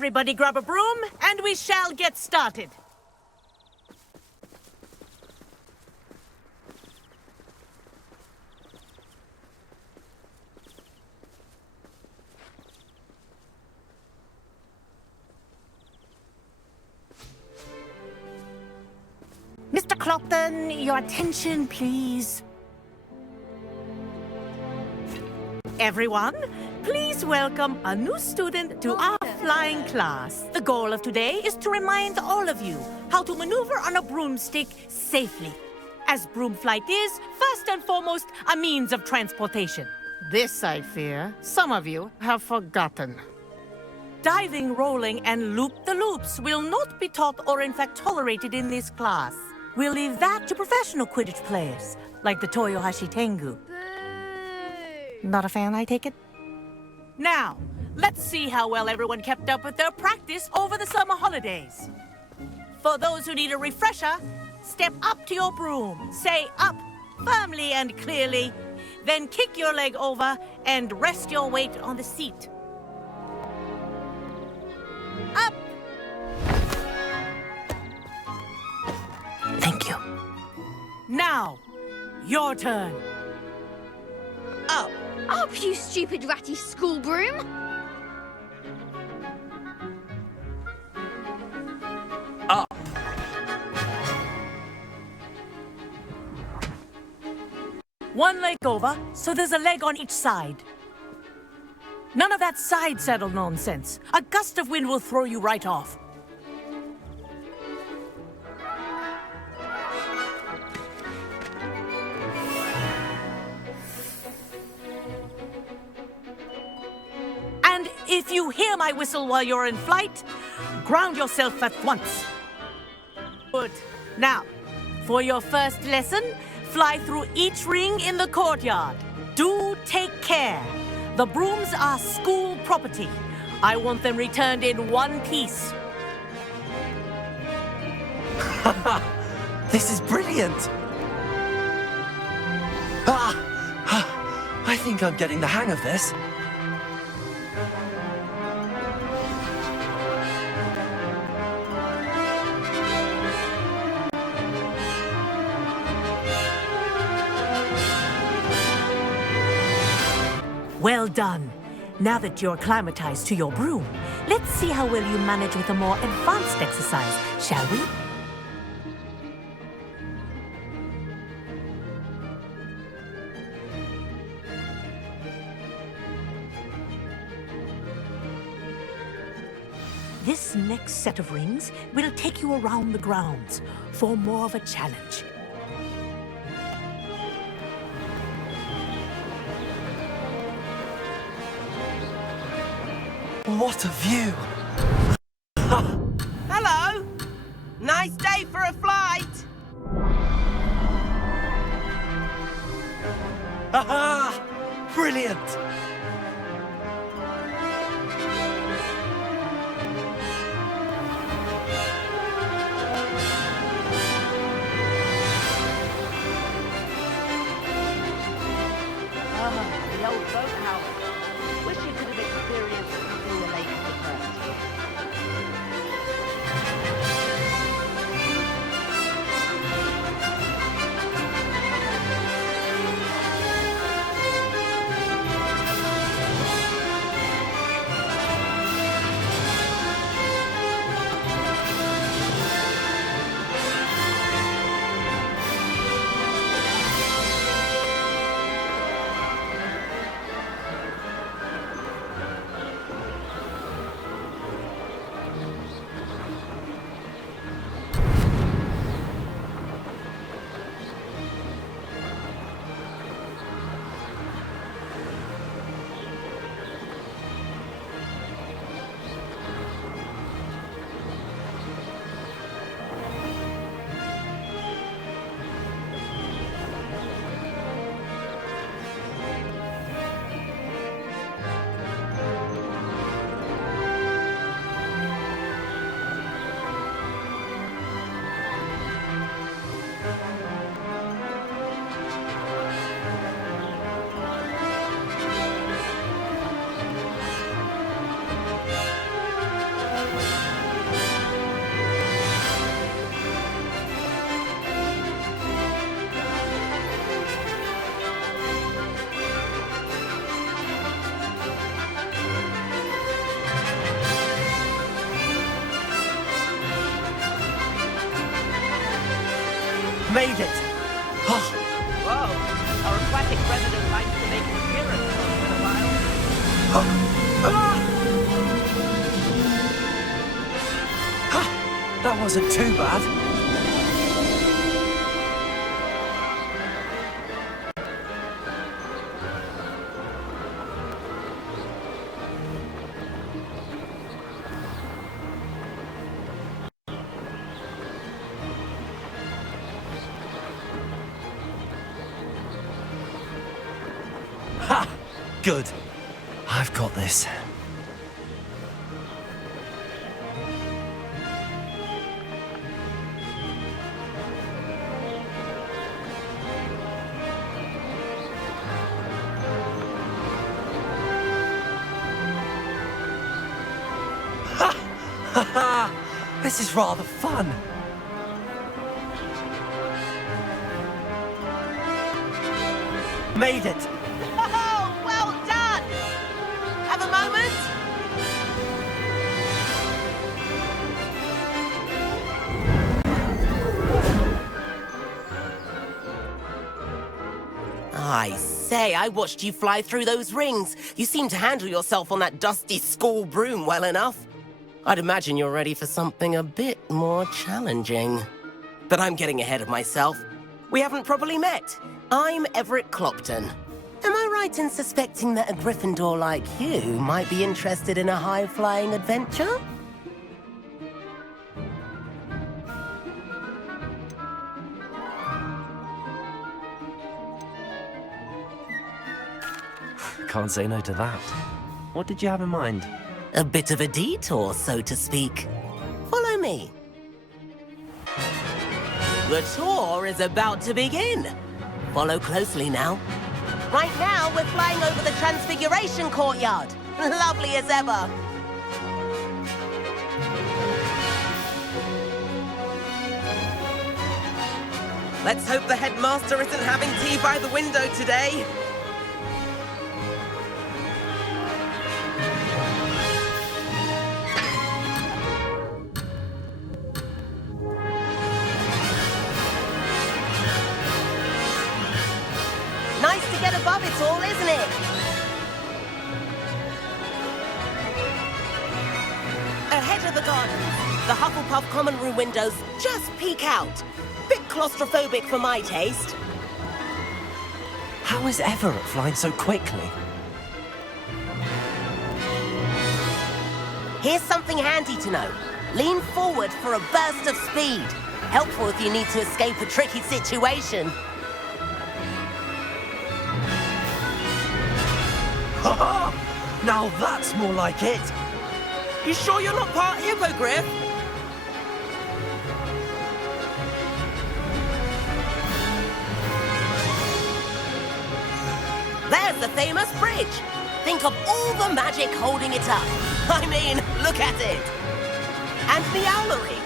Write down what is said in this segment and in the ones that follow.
Everybody grab a broom, and we shall get started. Mr. Clopton, your attention, please. Everyone, please welcome a new student to our flying class. The goal of today is to remind all of you how to maneuver on a broomstick safely, as broom flight is, first and foremost, a means of transportation. This, I fear, some of you have forgotten. Diving, rolling, and loop-the-loops will not be taught or in fact tolerated in this class. We'll leave that to professional Quidditch players, like the Toyohashi Tengu. Not a fan, I take it? Now, let's see how well everyone kept up with their practice over the summer holidays. For those who need a refresher, step up to your broom, say up firmly and clearly, then kick your leg over and rest your weight on the seat. Up! Thank you. Now, your turn. Up! Up, you stupid ratty school broom! Up! One leg over, so there's a leg on each side. None of that side saddle nonsense. A gust of wind will throw you right off. And if you hear my whistle while you're in flight, ground yourself at once. Good. Now, for your first lesson, fly through each ring in the courtyard. Do take care. The brooms are school property. I want them returned in one piece. This is brilliant! I think I'm getting the hang of this. Well done. Now that you're acclimatized to your broom, let's see how well you manage with a more advanced exercise, shall we? This next set of rings will take you around the grounds for more of a challenge. What a view! Hello! Nice day for a flight! Aha! Brilliant! The old boathouse. Wish you could have experienced something related to first. Made it! Oh, Whoa, our aquatic resident likes to make an appearance once in a while. that wasn't too bad. Ha! Good. I've got this. This is rather fun. Made it. Oh, well done! Have a moment? I say, I watched you fly through those rings. You seem to handle yourself on that dusty school broom well enough. I'd imagine you're ready for something a bit more challenging. But I'm getting ahead of myself. We haven't properly met. I'm Everett Clopton. Am I right in suspecting that a Gryffindor like you might be interested in a high-flying adventure? Can't say no to that. What did you have in mind? A bit of a detour, so to speak. Follow me. The tour is about to begin. Follow closely now. Right now, we're flying over the Transfiguration Courtyard. Lovely as ever. Let's hope the headmaster isn't having tea by the window today. Nice to get above it all, isn't it? Ahead of the gardens, the Hufflepuff common room windows just peek out. Bit claustrophobic for my taste. How is Everett flying so quickly? Here's something handy to know. Lean forward for a burst of speed. Helpful if you need to escape a tricky situation. Now that's more like it. You sure you're not part hippogriff? There's the famous bridge. Think of all the magic holding it up. I mean, look at it. And the owlery.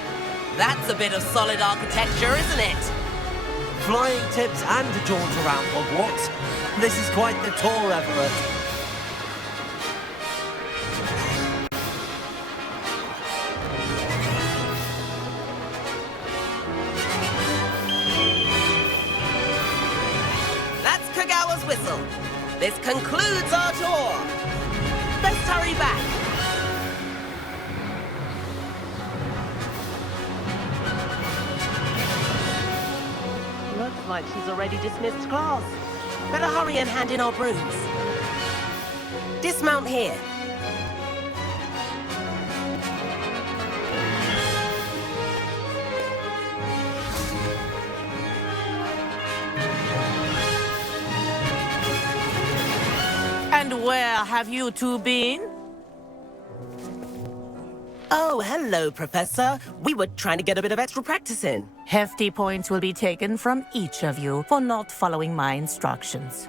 That's a bit of solid architecture, isn't it? Flying tips and a jaunt around Hogwarts. This is quite the tour, Everett. Whistle. This concludes our tour. Let's hurry back. Looks like she's already dismissed class. Better hurry and hand in our brooms. Dismount here. And where have you two been? Oh, hello, Professor. We were trying to get a bit of extra practice in. Hefty points will be taken from each of you for not following my instructions.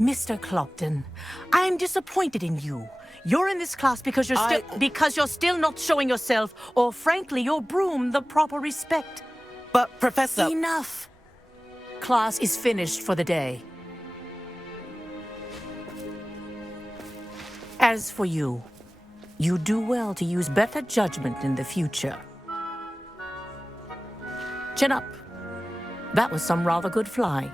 Mr. Clopton, I'm disappointed in you. You're in this class because you're still not showing yourself, or frankly, your broom the proper respect. But, Professor... Enough. Class is finished for the day. As for you, you do well to use better judgment in the future. Chin up. That was some rather good flying.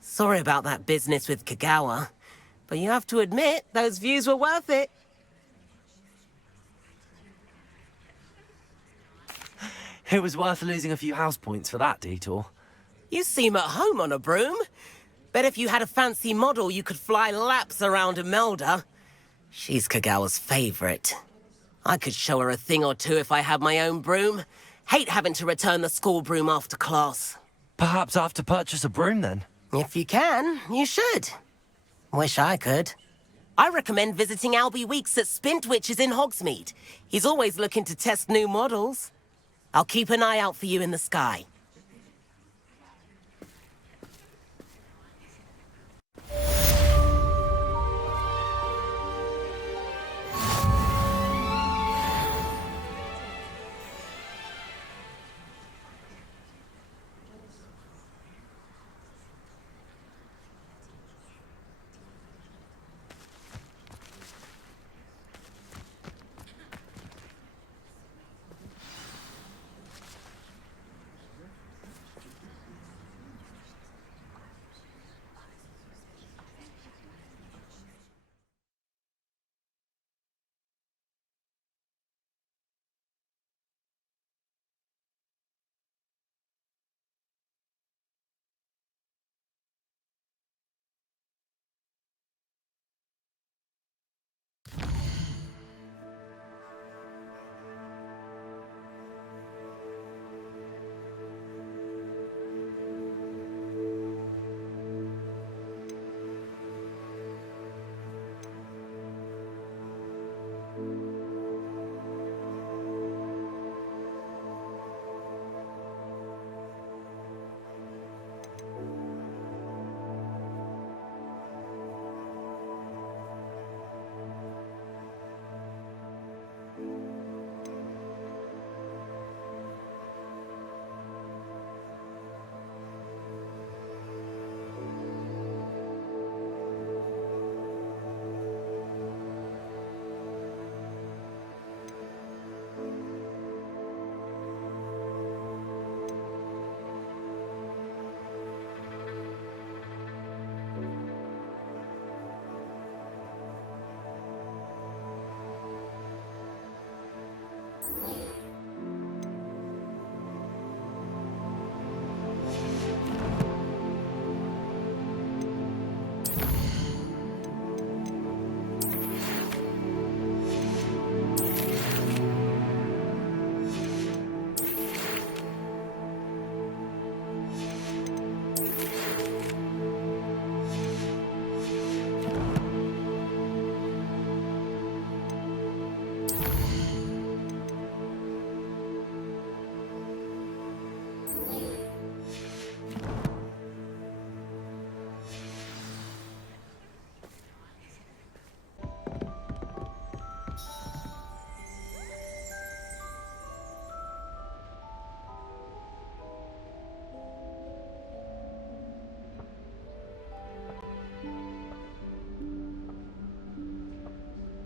Sorry about that business with Kagawa, but you have to admit, those views were worth it. It was worth losing a few house points for that detour. You seem at home on a broom. Bet if you had a fancy model, you could fly laps around Imelda. She's Kagawa's favorite. I could show her a thing or two if I had my own broom. Hate having to return the school broom after class. Perhaps I have to purchase a broom then. If you can, you should. Wish I could. I recommend visiting Albie Weeks at Spintwitches in Hogsmeade. He's always looking to test new models. I'll keep an eye out for you in the sky.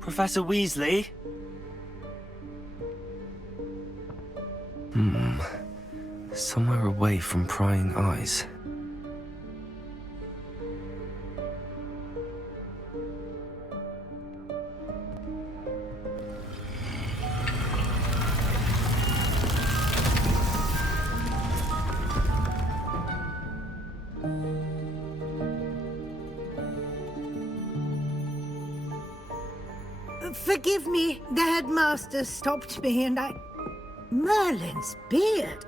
Professor Weasley? Somewhere away from prying eyes. Forgive me, the headmaster stopped me and I... Merlin's beard.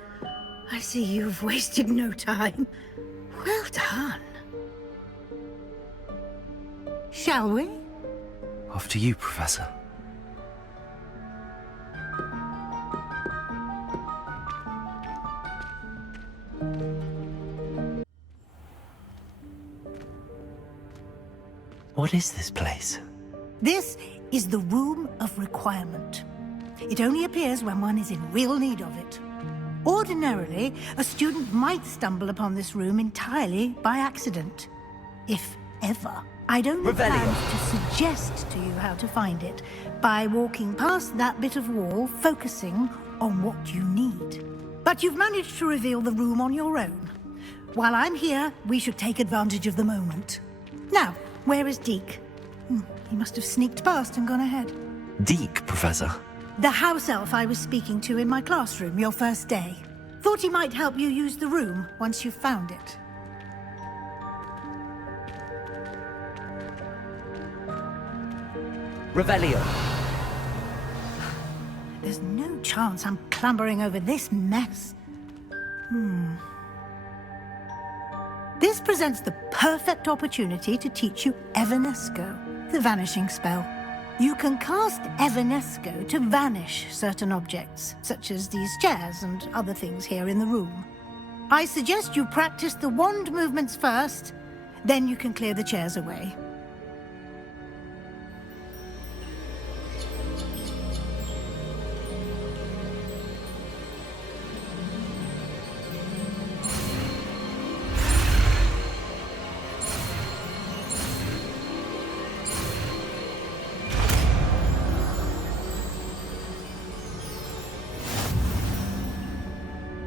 I see you've wasted no time. Well done. Shall we? After you, Professor. What is this place? This is the Room of Requirement. It only appears when one is in real need of it. Ordinarily, a student might stumble upon this room entirely by accident, if ever. I'd only Revelio. planned to suggest to you how to find it by walking past that bit of wall, focusing on what you need. But you've managed to reveal the room on your own. While I'm here, we should take advantage of the moment. Now, where is Deke? He must have sneaked past and gone ahead. Deke, Professor. The house elf I was speaking to in my classroom your first day. Thought he might help you use the room once you've found it. Revelio. There's no chance I'm clambering over this mess. This presents the perfect opportunity to teach you Evanesco, the vanishing spell. You can cast Evanesco to vanish certain objects, such as these chairs and other things here in the room. I suggest you practice the wand movements first, then you can clear the chairs away.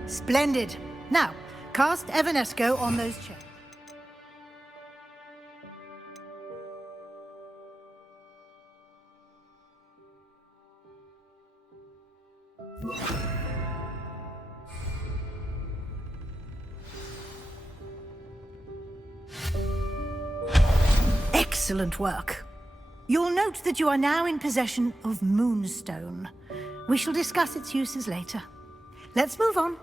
Splendid. Now, cast Evanesco on those chairs. Excellent work. You'll note that you are now in possession of Moonstone. We shall discuss its uses later. Let's move on.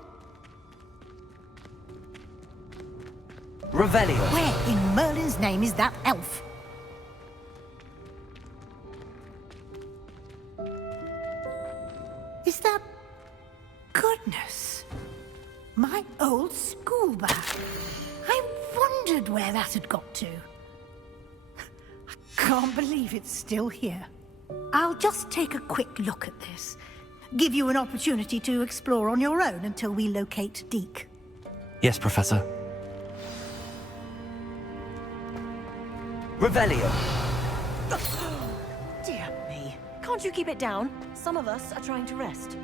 Revelio. Where in Merlin's name is that elf? Is that... Goodness. My old school bag. I wondered where that had got to. I can't believe it's still here. I'll just take a quick look at this. Give you an opportunity to explore on your own until we locate Deke. Yes, Professor. Revelio. Dear me. Can't you keep it down? Some of us are trying to rest.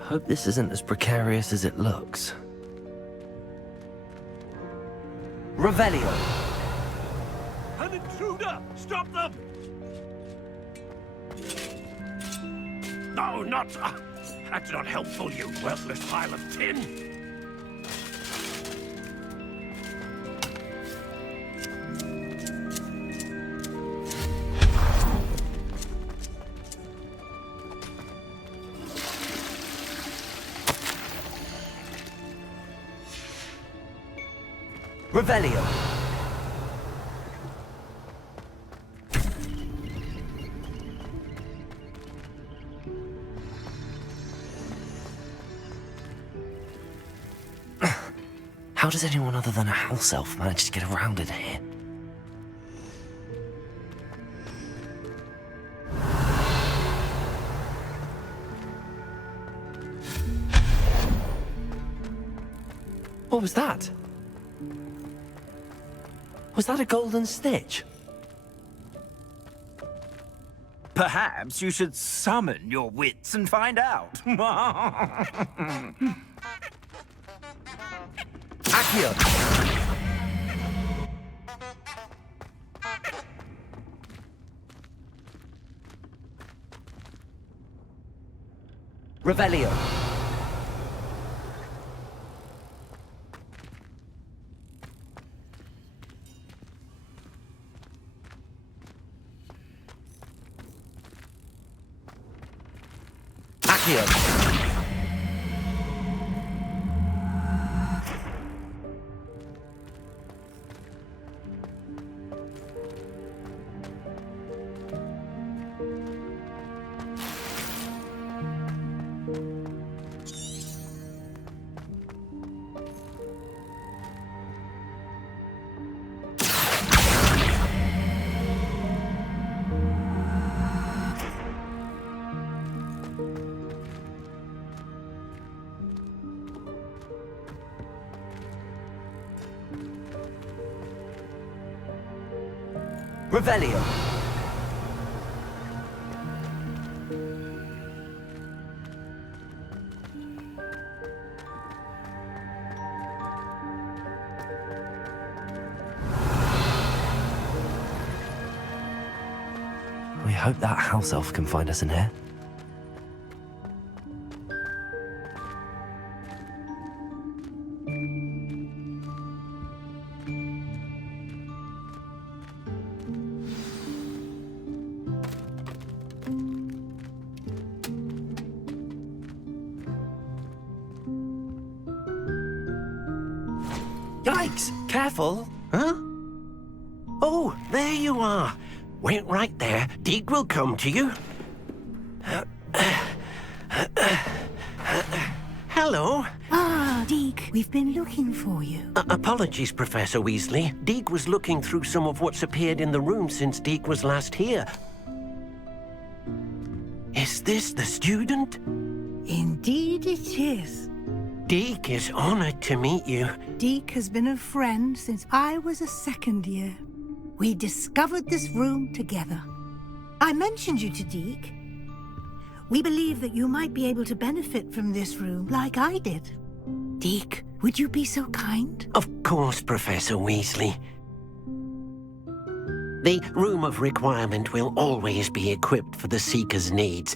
Hope this isn't as precarious as it looks. Revelio. An intruder! Stop them! No, not... that's not helpful, you worthless pile of tin! Revelio. How does anyone other than a house elf manage to get around in here? What was that? Was that a golden stitch? Perhaps you should summon your wits and find out. Accio. Revelio. Wingardium. Revelio. We hope that house elf can find us in here. Yikes! Careful! Huh? Oh, there you are. Wait right there. Deke will come to you. Hello. Ah, Deke, we've been looking for you. Apologies, Professor Weasley. Deke was looking through some of what's appeared in the room since Deke was last here. Is this the student? Indeed it is. Deke is honored to meet you. Deke has been a friend since I was a second year. We discovered this room together. I mentioned you to Deke. We believe that you might be able to benefit from this room like I did. Deke, would you be so kind? Of course, Professor Weasley. The Room of Requirement will always be equipped for the Seeker's needs.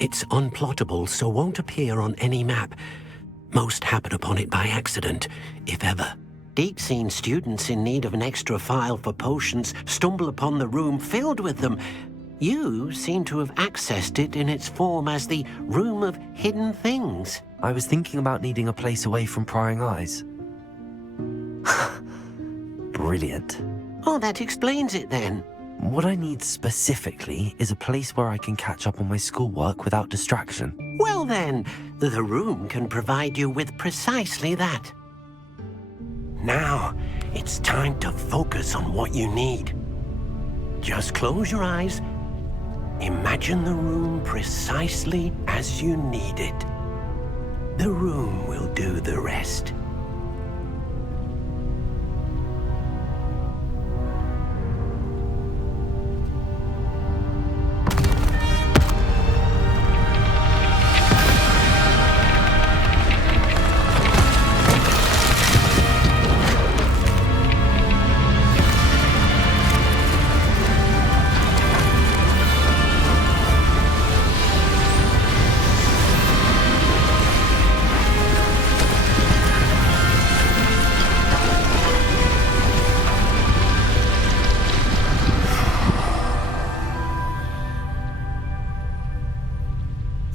It's unplottable, so won't appear on any map. Most happen upon it by accident, if ever. Deke's seen students in need of an extra file for potions stumble upon the room filled with them. You seem to have accessed it in its form as the Room of Hidden Things. I was thinking about needing a place away from prying eyes. Brilliant. Oh, that explains it then. What I need specifically is a place where I can catch up on my schoolwork without distraction. Well then, the room can provide you with precisely that. Now, it's time to focus on what you need. Just close your eyes. Imagine the room precisely as you need it. The room will do the rest.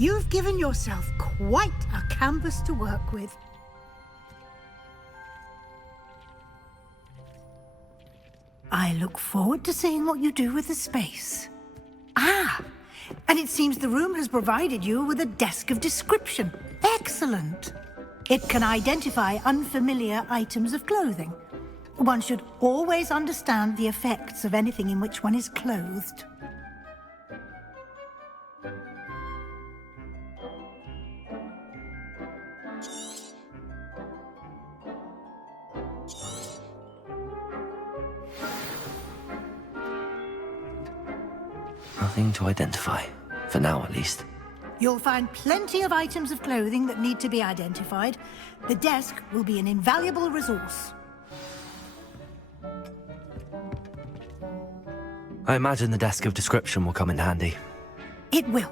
You've given yourself quite a canvas to work with. I look forward to seeing what you do with the space. Ah, and it seems the room has provided you with a desk of description. Excellent. It can identify unfamiliar items of clothing. One should always understand the effects of anything in which one is clothed. Nothing to identify, for now at least. You'll find plenty of items of clothing that need to be identified. The desk will be an invaluable resource. I imagine the desk of description will come in handy. It will.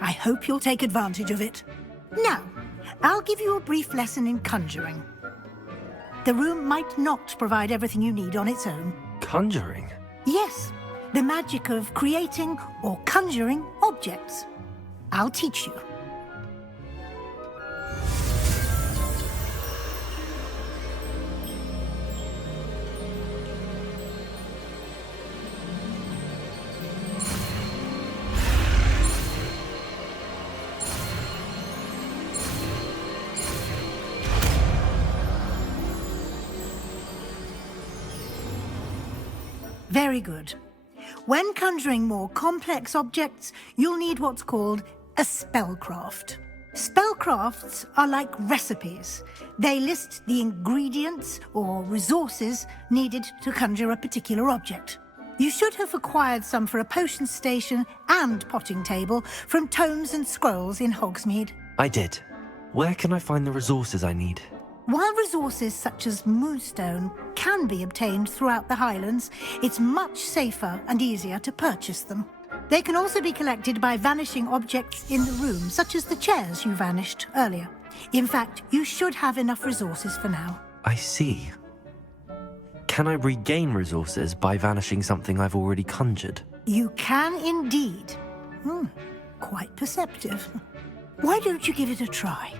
I hope you'll take advantage of it. Now, I'll give you a brief lesson in conjuring. The room might not provide everything you need on its own. Conjuring? Yes, the magic of creating or conjuring objects. I'll teach you. Very good. When conjuring more complex objects, you'll need what's called a spellcraft. Spellcrafts are like recipes. They list the ingredients or resources needed to conjure a particular object. You should have acquired some for a potion station and potting table from tomes and scrolls in Hogsmeade. I did. Where can I find the resources I need? While resources such as moonstone can be obtained throughout the Highlands, it's much safer and easier to purchase them. They can also be collected by vanishing objects in the room, such as the chairs you vanished earlier. In fact, you should have enough resources for now. I see. Can I regain resources by vanishing something I've already conjured? You can indeed. Quite perceptive. Why don't you give it a try?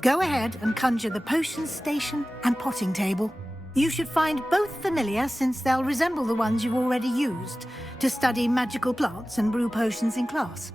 Go ahead and conjure the potion station and potting table. You should find both familiar, since they'll resemble the ones you've already used to study magical plants and brew potions in class.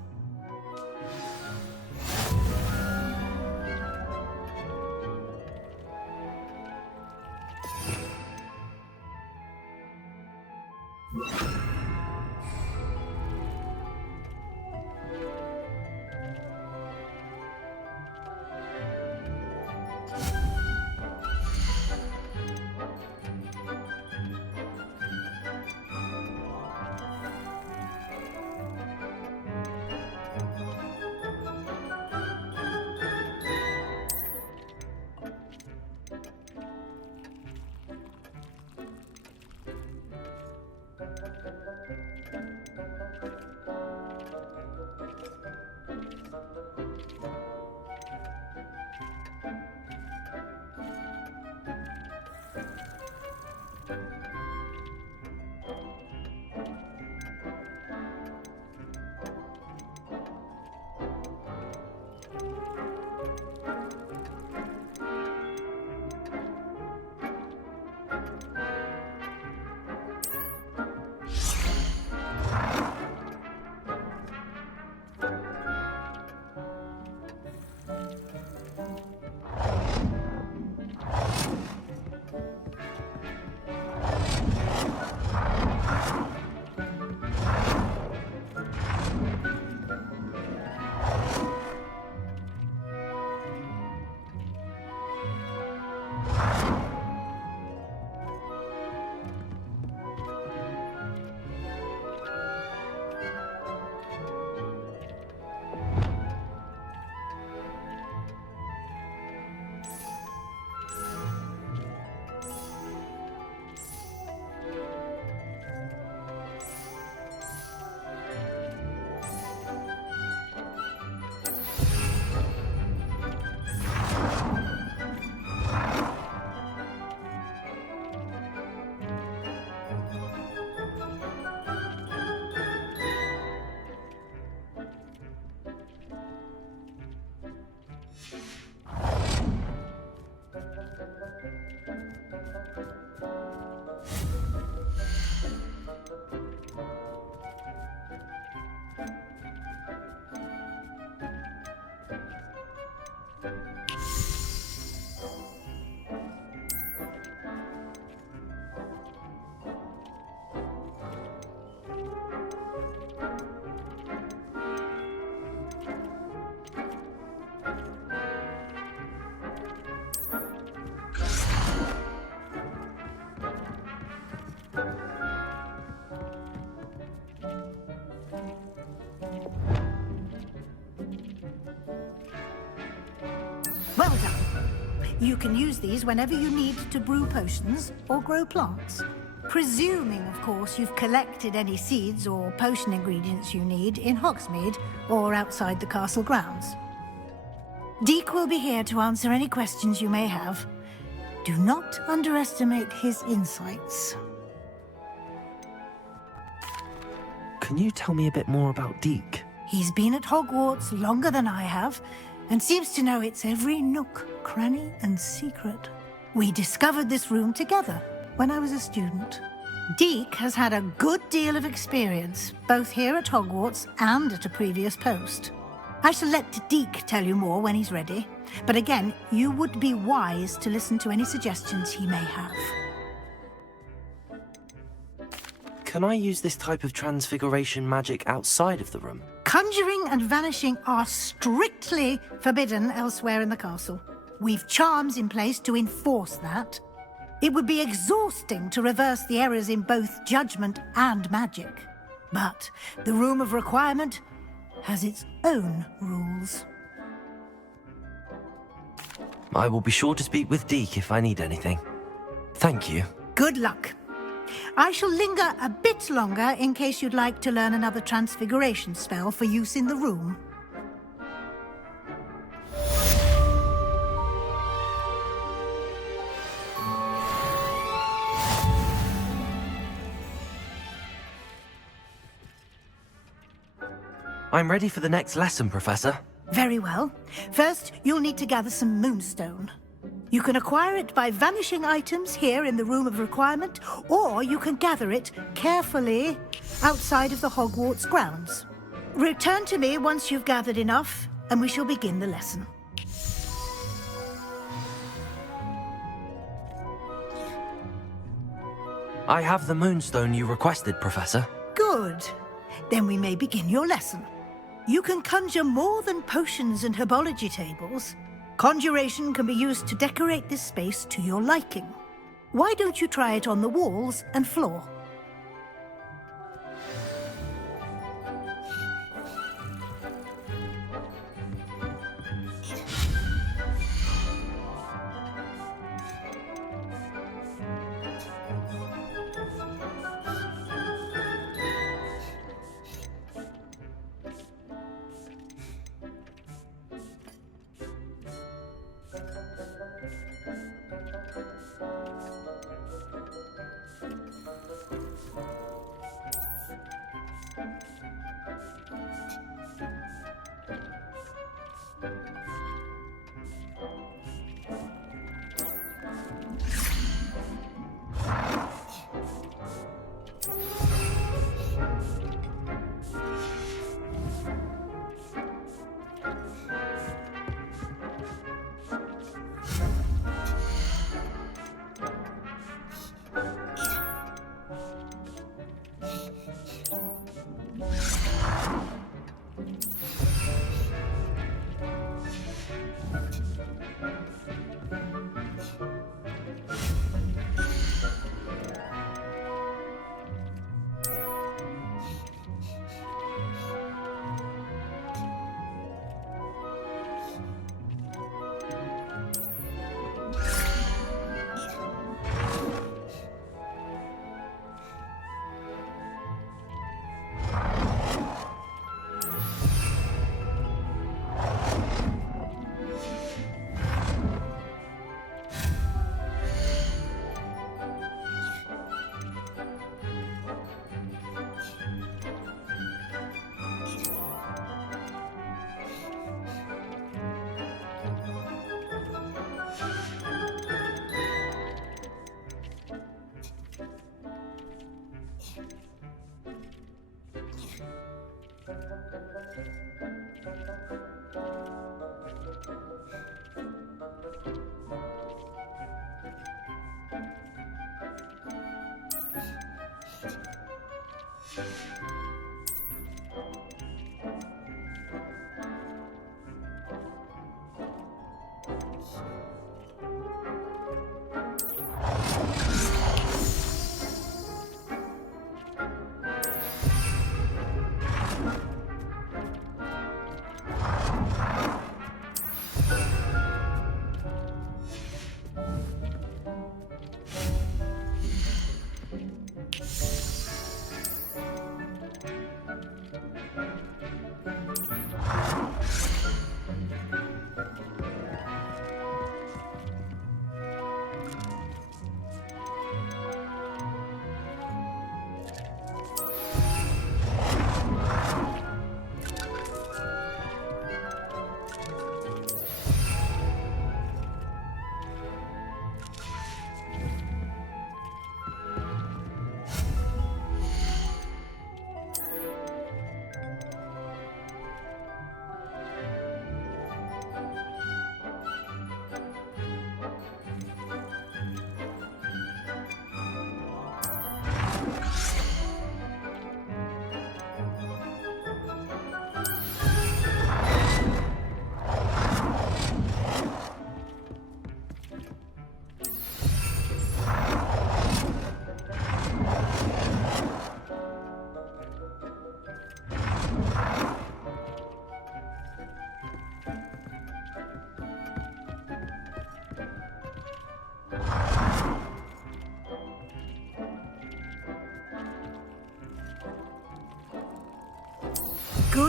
Well done. You can use these whenever you need to brew potions or grow plants. Presuming, of course, you've collected any seeds or potion ingredients you need in Hogsmeade or outside the castle grounds. Deek will be here to answer any questions you may have. Do not underestimate his insights. Can you tell me a bit more about Deek? He's been at Hogwarts longer than I have, and seems to know its every nook, cranny, and secret. We discovered this room together when I was a student. Deek has had a good deal of experience, both here at Hogwarts and at a previous post. I shall let Deek tell you more when he's ready, but again, you would be wise to listen to any suggestions he may have. can I use this type of transfiguration magic outside of the room? Conjuring and vanishing are strictly forbidden elsewhere in the castle. We've charms in place to enforce that. It would be exhausting to reverse the errors in both judgment and magic. But the Room of Requirement has its own rules. I will be sure to speak with Deke if I need anything. Thank you. Good luck. I shall linger a bit longer in case you'd like to learn another transfiguration spell for use in the room. I'm ready for the next lesson, Professor. Very well. First, you'll need to gather some moonstone. You can acquire it by vanishing items here in the Room of Requirement, or you can gather it carefully outside of the Hogwarts grounds. Return to me once you've gathered enough, and we shall begin the lesson. I have the moonstone you requested, Professor. Good. Then we may begin your lesson. You can conjure more than potions and herbology tables. Conjuration can be used to decorate this space to your liking. Why don't you try it on the walls and floor?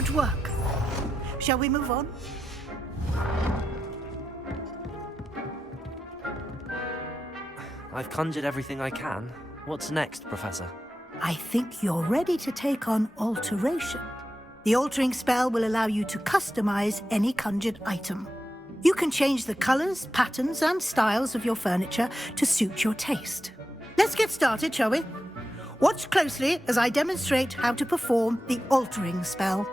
Good work. Shall we move on? I've conjured everything I can. What's next, Professor? I think you're ready to take on alteration. The altering spell will allow you to customize any conjured item. You can change the colors, patterns, and styles of your furniture to suit your taste. Let's get started, shall we? Watch closely as I demonstrate how to perform the altering spell.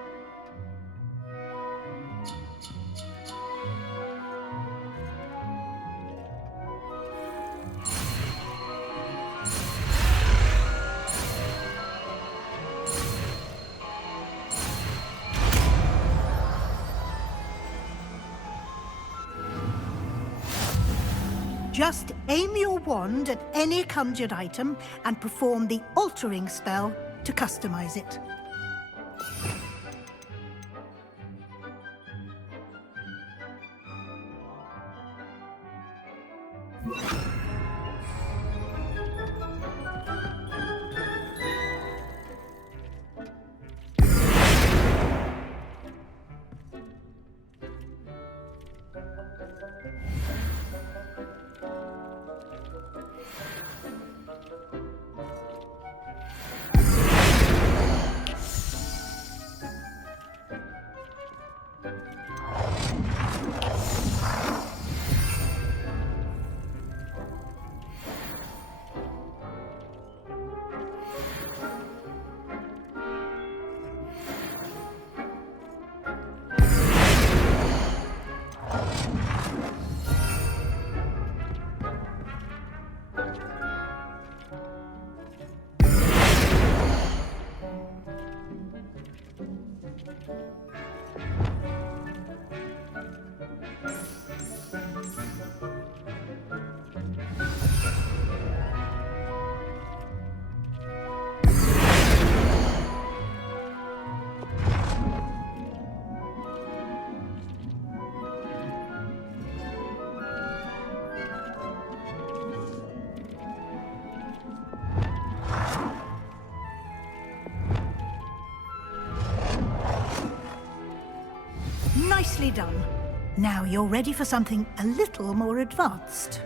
Just aim your wand at any conjured item and perform the altering spell to customize it. Nicely done. Now you're ready for something a little more advanced.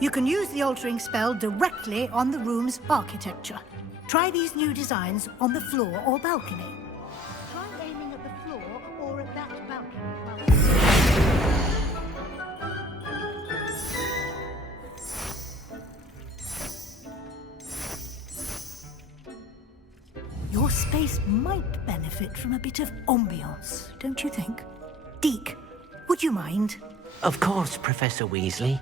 You can use the altering spell directly on the room's architecture. Try these new designs on the floor or balcony. Try aiming at the floor or at that balcony. Your space might benefit from a bit of ambiance, don't you think? Deke, would you mind? Of course, Professor Weasley.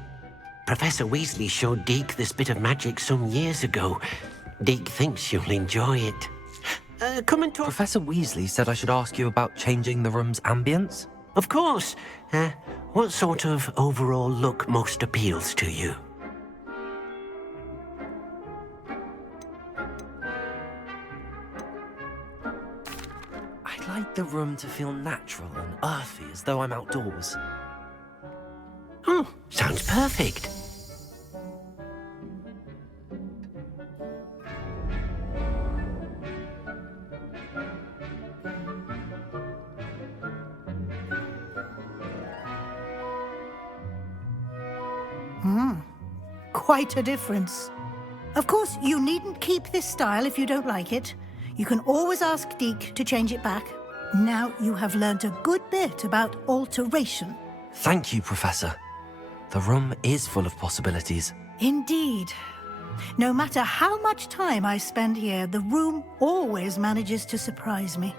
Professor Weasley showed Deke this bit of magic some years ago. Deke thinks you'll enjoy it. Come and talk. Professor Weasley said I should ask you about changing the room's ambience. Of course. What sort of overall look most appeals to you? I'd like the room to feel natural and earthy, as though I'm outdoors. Oh, sounds perfect. Quite a difference. Of course, you needn't keep this style if you don't like it. You can always ask Deke to change it back. Now you have learnt a good bit about alteration. Thank you, Professor. The room is full of possibilities. Indeed. No matter how much time I spend here, the room always manages to surprise me.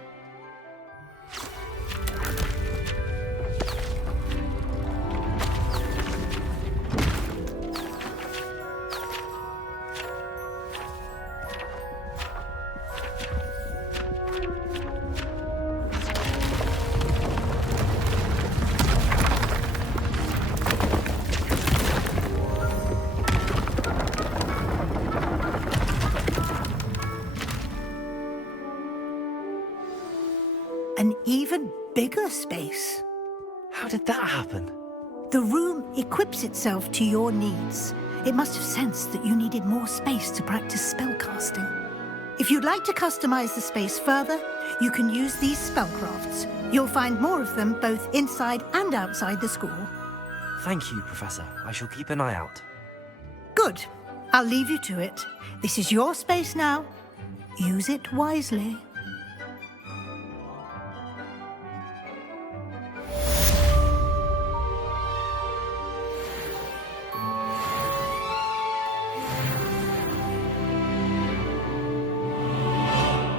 An even bigger space. How did that happen? The room equips itself to your needs. It must have sensed that you needed more space to practice spellcasting. If you'd like to customize the space further, you can use these spellcrafts. You'll find more of them both inside and outside the school. Thank you, Professor. I shall keep an eye out. Good. I'll leave you to it. This is your space now. Use it wisely.